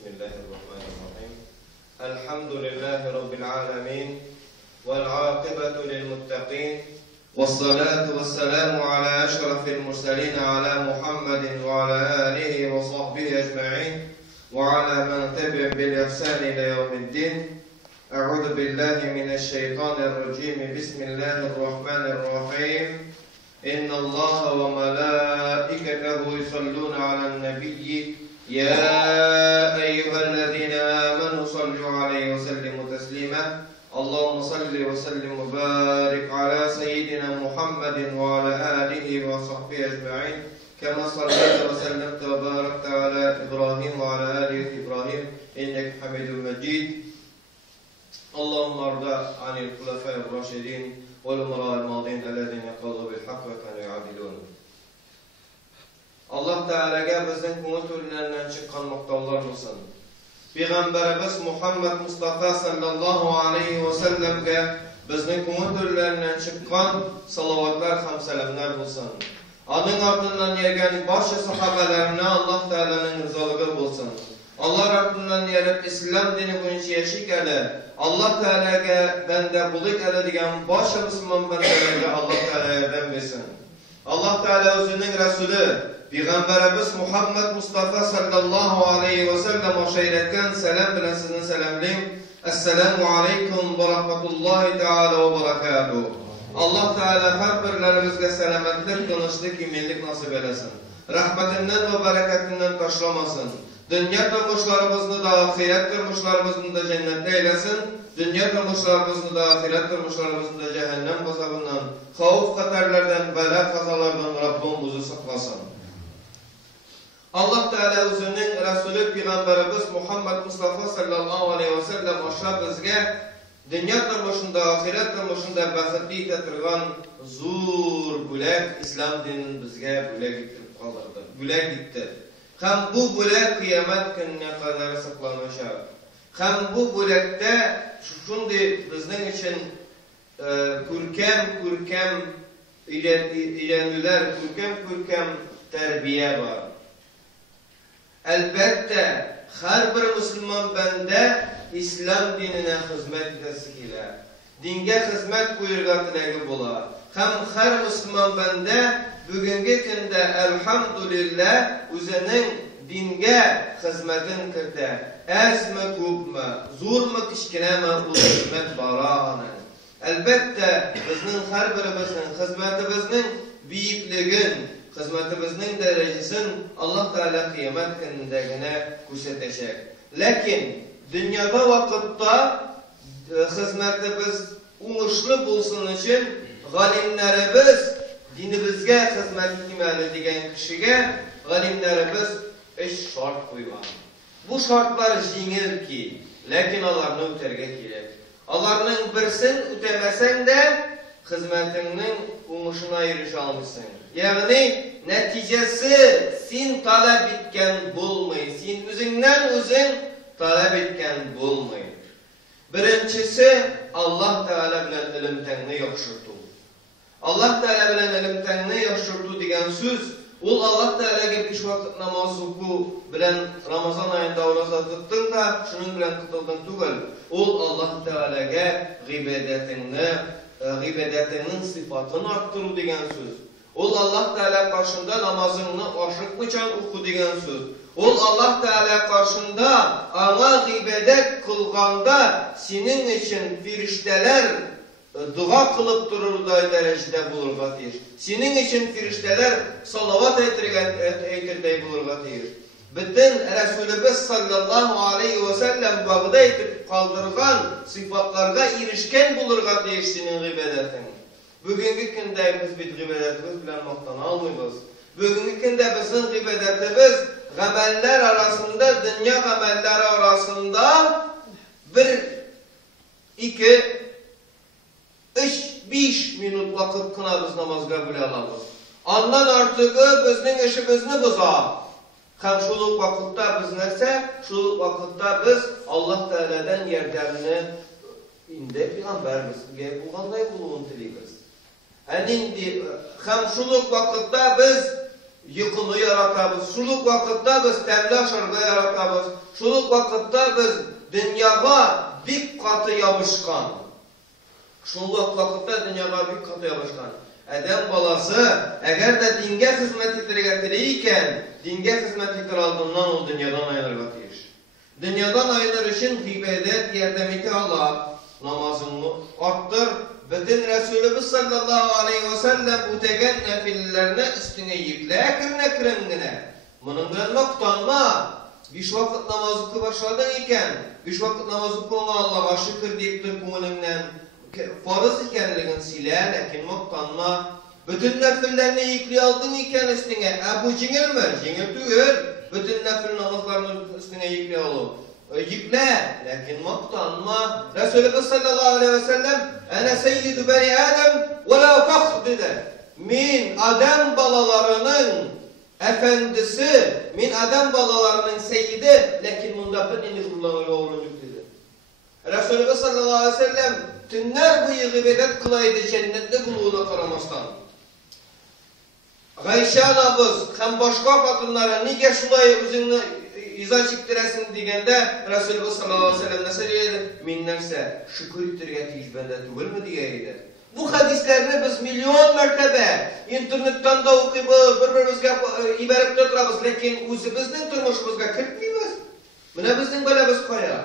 Bismillahirrahmanirrahim. Elhamdülillahi Rabbil alemin. Vel âkıbetu lil muttaqin. Vessalatu vesselamu ala eşrafil murselin ala Muhammedin ve ala alihi ve sahbihi ecma'in. Ve ala men tebi'in bil ihsan ila yevmiddin. Eûzu billahi mineşşeytanirracim. Bismillahirrahmanirrahim. إن الله وملائكته يصلون على النبي يا أيها الذين آمنوا صلوا عليه وسلموا تسليما اللهم صل وسلم وبارك على سيدنا محمد وعلى آله وصحبه أجمعين كما صليت وسلمت وباركت على إبراهيم وعلى آل إبراهيم إنك حميد مجيد اللهم ارض عن الخلفاء الراشدين والأمراء الماضين الذين قضوا بالحق وكانوا يعدلون. Allah Teala'ya bizden kumutürlerinden çıkan muhtarlar olsun. Peygamberimiz Muhammed Mustafa sallallahu aleyhi ve sellem'e bizden kumutürlerinden çıkan salavatlar, hamselamlar olsun. Adın ardından yegen başı sahabelerine Allah Teala'nın rızalığı olsun. Allah ardından yerip İslam dini boyunca yaşayık ele. Allah Teala'ya bende bulut ele diyen başı Müslüman bendelerine Allah Teala'ya ben versin. Allah Teala özünün Resulü Peygamberimiz Muhammed Mustafa sallallahu aleyhi ve sellem o şehretken selam bilen sizin selamlayayım. Esselamu aleyküm ve rahmetullahi teala ve berekatuhu. Allah Teala her birlerimizge selametlik, tanışlık, iminlik nasip eylesin. Rahmetinden ve bereketinden taşlamasın. Dünya durmuşlarımızı da ahiret durmuşlarımızı da cennette eylesin. Dünya durmuşlarımızı da ahiret durmuşlarımızı da cehennem gazabından, havf katerlerden, bela kazalardan Rabbim bizi saklasın. Allah Teala özünün Resulü Peygamberimiz Muhammed Mustafa sallallahu aleyhi ve sellem aşağı bizge dünya durmuşunda, ahiret durmuşunda baxtli tetirgan zor bülek İslam dininin bizge bülek gitip kaldırdı. Bülek gitti. Hem bu bülek kıyamet gününe kadar saklanacak. Hem bu bülekte şundi bizden için kürkem ilerliler, kürkem terbiye var. Elbette her bir Müslüman bende İslam dinine hizmet edesiyle, dinge hizmet buyurgatına bola. Hem her Müslüman bende bugünkü günde elhamdülillah üzerinin dinge hizmetin kirde. Ez mi kubma, zor mu kişkine mi bu hizmet barağına. Elbette bizning her birimizin hizmetimizin büyüklüğün, hizmetimizin derecesini Allah Teala kıyamet günündegine gösterecek. Lakin dünyada vakitte hizmetimiz uğuşlu bulsun için galimlerimiz dinimizge hizmet etmeli diyen kişiye galimlerimiz iş şart koygan. Bu şartlar jingil ki, lakin onlarını öterge gerek. Onlarının birisini ötemesen de hizmetinin uğuşuna erişalmışsın. Yani neticesi sen talep etken bulmayın. Sen özünden özün talep etken bulmayın. Birincisi Allah Teala bilen ilimtenini yakşırtı. Allah Teala bilen ilimtenini yakşırtı diyen söz, ol Allah Teala'ya beş vakit namazı oku bilen Ramazan ayında oruç tuttun da şunun bilen tutuldun tugul. Ol Allah Teala'ya gıybedetinin sıfatını arttırı diyen söz. Ol Allah Teala karşında namazını aşıklıca oku diyen söz. Ol Allah Teala karşında ana gıybedet kılganda senin için firişteler dua kılıp durur da derecede bulurga deyir. Senin için firişteler salavat eytirde bulurga deyir. Bütün Resulümüz sallallahu aleyhi ve sellem bağda etip kaldırgan sıfatlarga erişken bulurga deyir senin gıybedetin. Bugünkü günde biz bir gıybedetimiz bilen maqtana almıyoruz. Bugünkü günde bizim gıybedetimiz gameller arasında, dünya gamelleri arasında bir, iki, 3-5 minut vakit kına biz namaz kabul alamız. Ondan artık bizning işimizni bozar. Hem şuluk vakitte biz nerse, şuluk vakitte biz Allah Teala'dan yerlerini indi Peygamberimizge bulganday buluğunu tileyimiz. Hem şuluk vakitte biz yıkımı yaratabız. Şuluk vakıtta biz temel aşırıda yaratabız. Şuluk vakıtta biz dünyaya bir katı yapışkan. Şuluk vakıtta dünyaya bir katı yapışkan. Adam balası eğer de dinge hizmet etirken, dinge hizmet etir aldığından o dünyadan ayrılır diyor. Dünyadan ayrılır için ibadet yardımeti Allah, namazını arttır. Bütün Resulümüz sallallahu aleyhi ve sellem ötegen nefillerine üstüne yükle kırne. Bunun bilen noktanma. 5 vakit namazı başladın iken, 5 vakit namazı kılma Allah'a şükür deyip de kumulundan farız ikenliğin sile, lakin noktanma. Bütün nefillerini yükle aldın iken üstüne, bu cingil mi? Cingil tügür. Bütün nefil namazlarını üstüne yükle alın. Yükle, lakin noktanma. Resulümüz sallallahu aleyhi ve sellem "Ene seyyidu beni Adem ve la fakr" dedi. Min Adem balalarının efendisi, min Adem balalarının seyyidi, lakin bunda bir indi kullanılı oluncuk dedi. Resulümüz sallallahu aleyhi ve sellem tünler bu ibadet kılaydı cennette buluğuna karamastan. Ayşe anamız hem başka kadınlara niye şulay özünü izah çektiresin degende Resulullah sallallahu aleyhi ve sellem nasıl dedi? Minnerse şükür ettirgetiyiz bende tügül mü diyeydi. Bu hadislerini biz milyon mertebe internetten da okuyup birbirimizge ibarette oturabız. Lakin özümüzün turmuşumuzga kirtmeymiz. Mine bizning balamiz qoya.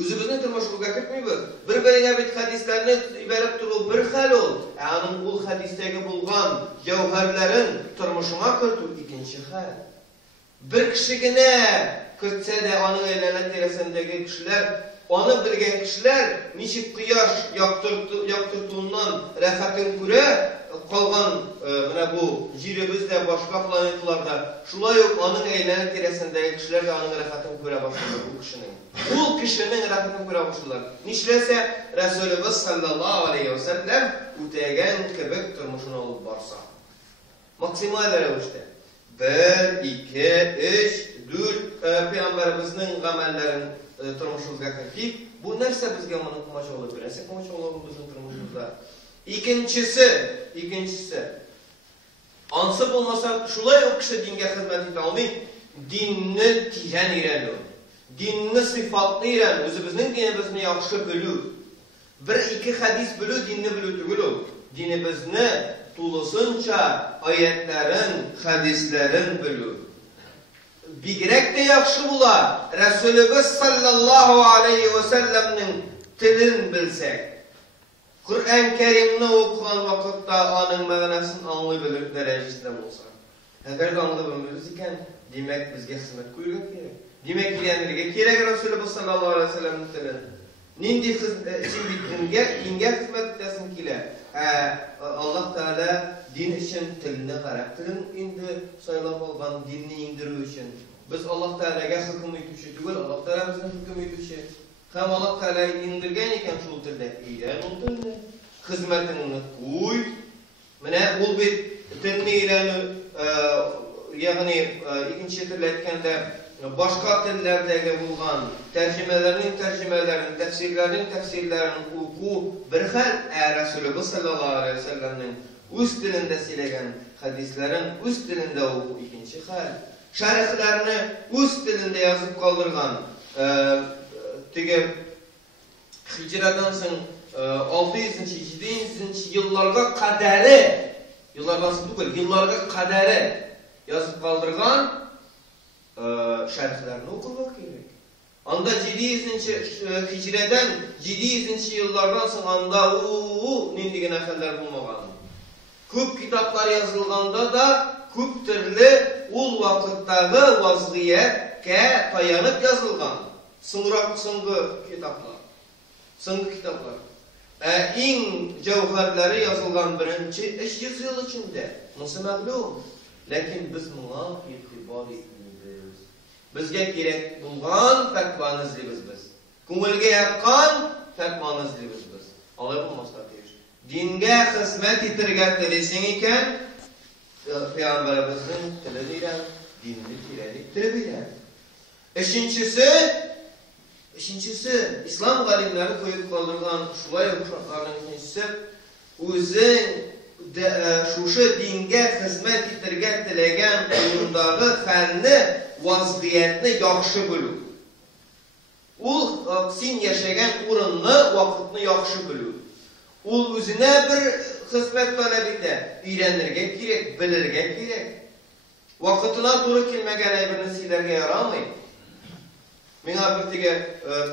Özümüzün turmuşumuzga kirtmeymiz. Bir-birine bit hadislerini ibaret turup bir xil ol. Yani bu hadisteki bulgan cevherlerin turmuşuma kirtup ikinci xil. Bir kişigine kırtsa da onun eylenen teresindeki kişiler, onu bilgen kişiler nişip kıyaş yaktırtığından rahatın küre kalgan bu jiribizde başka planetlarda şulay yok onun eylenen teresindeki kişiler de onun rahatın küre başladı bu kişinin. Bu kişinin rahatın küre başladı. Nişlese Resulümüz sallallahu aleyhi ve sellem ütegen kebek turmuşuna olup varsa. Maksimalere işte. 1, 2, 3, 4 Peygamberimizin amellerin turmuşumuzga kirtip bu nerse bizge bunu kumaş olup birisi kumaş olup bizim turmuşumuzda. İkincisi ansı bulmasa şulay o kişi dinge hizmet ete almayı dinni tiren irenir. Dinni sıfatlı iren. Özümüzün dinimizni yaxşı bölü. 1-2 hadis bölü dinni bölü tügülü. Dinimizni tulusunca ayetlerin, hadislerin bölü. Bigirek de yaxşı bula Resulümüz sallallahu aleyhi ve sellem'nin tilin bilsek. Kur'an-ı Kerim'ni okuyan vakitte onun mağanasını anlayabilir derecesinde olsa. Eğer de anlayabiliriz iken demek bizge hizmet koyuyor gerek. Demek diyenlerge gerek Resulümüz sallallahu aleyhi ve sellem'nin tilin. Nindi için bittinge hizmet edesin kile. Allah Teala din için tilini qarab, tilin indi saylab olgan dinni indiriu için. Biz Allah Teala'ga hüküm etüşü tügül, Allah Teala bizden hüküm etüşü. Hem Allah Teala'yı indirgen iken şul tilde, iyilen o tilini, hizmetini koy. Mine bul bir tilini iyleni, yani ikinci tilde etkende, başka tillerdeki bulgan tercümelerin, tefsirlerin oku bir xil Resulümüz sallallahu aleyhi ve sellem'nin üst dilinde silegen hadislerin üst dilinde oku ikinci xil. Şerihlerini üst dilinde yazıp kaldırgan Hicradan soň 600-700 yıllarga kaderi yıllarga kaderi yazıp kaldırgan şerhlerini okumak gerek. Anda 700 Hicreden 700 yıllardan soň anda nindigine haller bulmagan. Köp kitaplar yazılganda da köp türlü ul vakittagi vaziyetke tayanıp yazılgan. Soňgu kitaplar. En cevherleri yazılgan birinci 300 yıl içinde. Nasıl ma'lum? Lakin biz buna itibar etmiyoruz. Bizge gerek bulgan fetvani izleymiz biz. Ko'ngilga yaqqan fetvani izleymiz biz. Alay bo'lmasdan dinge hizmet etirgen tilesing ekan, Peygamberimizin tilini bilen, dinni tirenlik bilen. Üçüncüsü, İslam galimleri koyup kaldırgan şulay okuşaklarının ikincisi, özün şuşu dinge hizmet etirge tilegen uyundağı halini, vaziyetini yaxşı bölü. Ul sen yaşayan urunni, vakitni yaxşı bölü. Ul özüne bir hizmet talep ete, öğrenirge gerek, bilirge gerek. Vakitına doğru kelmegen aybirini silerge yaramayın. Mena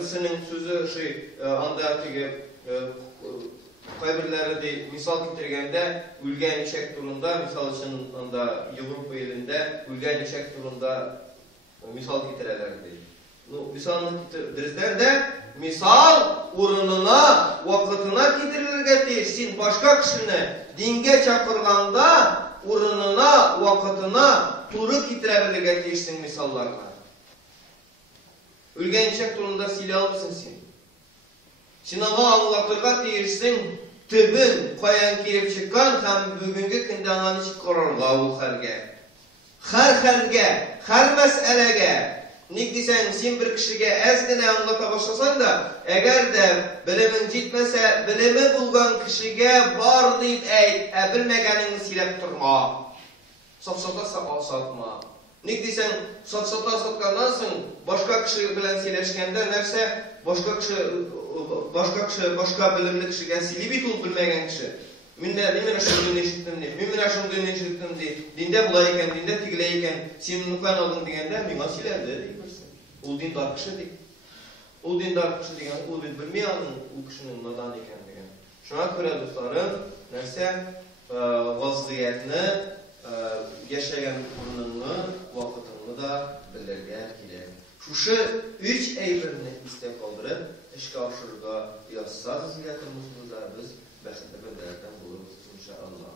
birsinin sözü anda kaybirleri de misal getirgende ülgen içek durumda, misal için anda Avrupa elinde ülgen içek durumda misal getirirlerdi. Misalını getirirler de misal urununa, vakitına getirilirge değilsin. Başka kişini dinge çakırganda urununa, vakitına turu getirebilirge değilsin misallarla. Ülgen içek durumda silah mısın sen? Çınava anlatırga deyirsin, tübün koyan kirip çıkan hem bugünkü kinde ananı çıkarırga bu halge. Her meselege, nik desen sen bir kişiye ezgine anlata başlasan da, eğer de bilimin gitmese, bilimi bulgan kişiye var deyip bilmegenini silep durma. Safsata satma. Nik desen safsata satkandansın, başka kişi bilen sileşkende nerse, başka bilimli kişiye silibit olup bilmegen kişi. Min aşımdığını eşittim de, dinde bulayken, dinde tigileyken, simnuklan aldın degende, mina silerdi deyipirsin. O din dar kişi deyip. O din dar kişi degen, o din bilmey alın, o kişinin nadan eken degen. Şuna göre dostlarım, nerse vaziyetini, yaşayan burnunu, vakitini da bilirge gerek. Şuşu 3 eybirini istek kaldırıp, işe aşırıga yazsa, hizmetimiz biz bəxtli böllərdən buluruz inşallah.